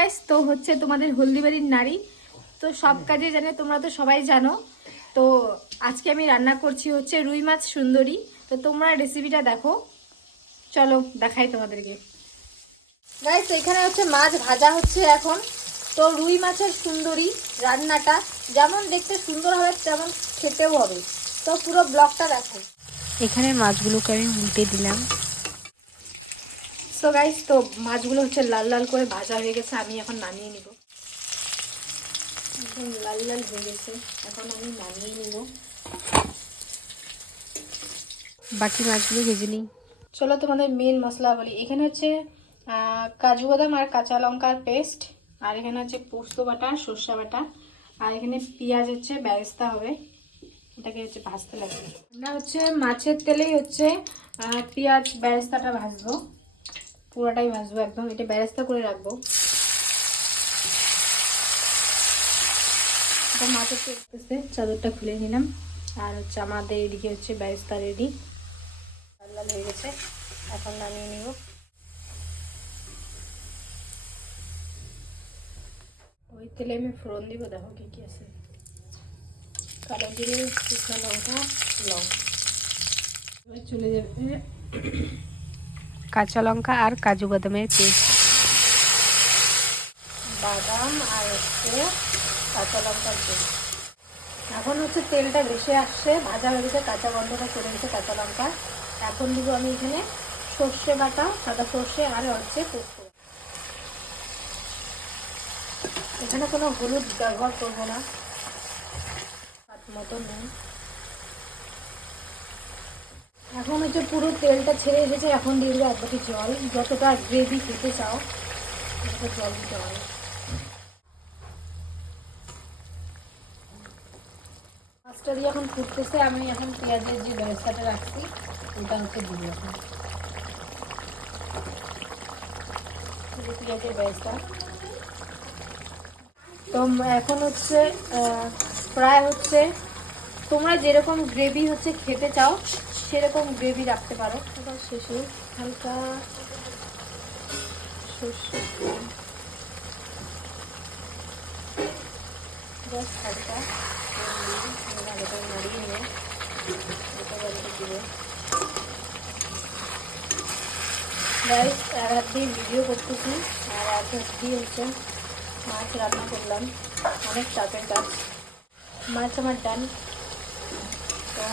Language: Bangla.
গাইস, তো হচ্ছে তোমাদের হলদিবাড়ির নারী, তো সব কাজে জানে, তোমরা তো সবাই জানো। তো আজকে আমি রান্না করছি হচ্ছে রুই মাছ সুন্দরী। তো তোমরা রেসিপিটা দেখো, চলো দেখাই তোমাদেরকে। গাইস, এখানে হচ্ছে মাছ ভাজা হচ্ছে এখন। তো রুই মাছের সুন্দরী রান্নাটা যেমন দেখতে সুন্দর হবে তেমন খেতেও হবে। তো পুরো ব্লগটা দেখো। এখানে মাছগুলোকে আমি উল্টে দিলাম। সো গাইস, তো মাছগুলো হচ্ছে লাল লাল করে ভাজা হয়ে গেছে, আমি এখন নামিয়ে নিব। এখন লাল লাল হয়ে গেছে, এখন আমি নামিয়ে নিব। বাকি মাছগুলো ভেজে নিই। চলো তোমাদের মেন মশলা বলি। এখানে হচ্ছে কাজু বাদাম আর কাঁচা লঙ্কার পেস্ট, আর এখানে হচ্ছে পোস্ত বাটা, সর্ষে বাটা, আর এখানে পেঁয়াজ হচ্ছে বেরেস্তা হবে, এটাকে হচ্ছে ভাজতে লাগবে। আমরা হচ্ছে মাছের তেলেই হচ্ছে পেঁয়াজ বেরেস্তাটা ভাজবো, পুরোটাই ভাজবো একদম, এটা বেরেস্তা করে রাখবো। এটা মাছের তেল চাদরটা খুলে নিলাম। আর হচ্ছে আমাদের এদিকে হচ্ছে বেরেস্তা রেডি, লাল লাল হয়ে গেছে, এখন নামিয়ে নিব। ওই তেলে আমি ফোড়ন দিব, দেখো কি কি আছে। কালো জিরে, শুকনো লঙ্কা, লং, চলে যাবে কাঁচা লঙ্কা আর কাজু বাদামের পেস্ট। বাদাম আর হচ্ছে কাঁচা লঙ্কার পেস্ট। এখন হচ্ছে তেলটা ভেসে আসছে, ভাজা হয়ে গেছে, কাঁচা গন্ধটা চলে গেছে কাঁচা লঙ্কা। এখন দিব আমি এখানে সর্ষে বাটা, সাদা সর্ষে, আর হচ্ছে পোস্ত। এখানে কোনো হলুদ ব্যবহার করবো না, স্বাদ মতো নুন। এখন হচ্ছে পুরো তেলটা ছেড়ে এসেছে, এখন দিয়ে দেবো এক বাটি জল, যতটা গ্রেভি খেতে চাও ততটা জল দিতে হবে। মাছটা দিয়ে এখন ফুটতেছে, আমি এখন পেঁয়াজের যে বেরেস্তাটা রাখছি ওটা হচ্ছে দিব এখন। পেঁয়াজের বেরেস্তা তো এখন হচ্ছে প্রায় হচ্ছে তোমরা যেরকম গ্রেভি হচ্ছে খেতে চাও সেরকম গ্রেভি রাখতে পারো। এবার শেষে হালকা সর্ষে জাস্ট হালকা ভালোটা নাড়িয়ে নিয়ে এটা বাড়িতে দিব। গাইস, এক হাত দিয়ে ভিডিও করতেছি আর এক হাত দিয়ে হচ্ছে মাছ রান্না করলাম, অনেক চাপের কাজ। মাছ আমার ডান। তো